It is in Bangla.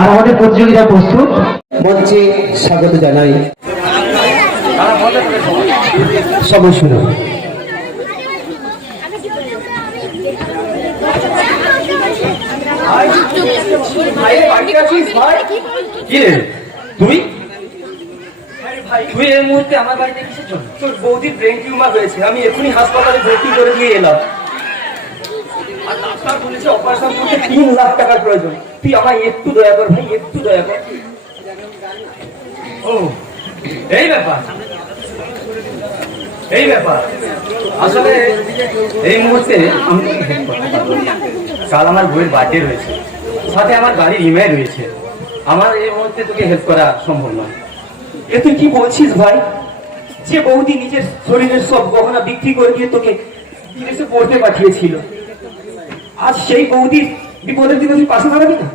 আর আমাদের প্রতিযোগিতা প্রস্তুত। মঞ্চে স্বাগত জানাই সবাই শুনুন। তুই তুই এই মুহূর্তে আমার বাড়িতে কিসের জন্য? তোর বৌদির ব্রেন টিউমার হয়েছে, আমি এখনই হাসপাতালে ভর্তি করে দিয়ে এলাম। আর ডাক্তার বলেছে অপারেশন করতে 3 লাখ টাকার প্রয়োজন। তুই আমায় একটু দয়া কর ভাই, একটু দয়া কর। ও এই ব্যাপার, এই ব্যাপার। আসলে এই মুহূর্তে আমি তোকে হেল্প করতে পারবো না। কাল আমার বইয়ের বার্থডে রয়েছে, সাথে আমার গাড়ির ইমেল রয়েছে। আমার এই মুহূর্তে তোকে হেল্প করা সম্ভব নয়। এ তুই কি বলছিস ভাই? যে বৌদি নিজের শরীরের সব গহনা বিক্রি করে দিয়ে তোকে বিদেশে পড়তে পাঠিয়েছিল, আজ সেই বৌদির বিপদের দিনে তুই পাশে দাঁড়াবি না?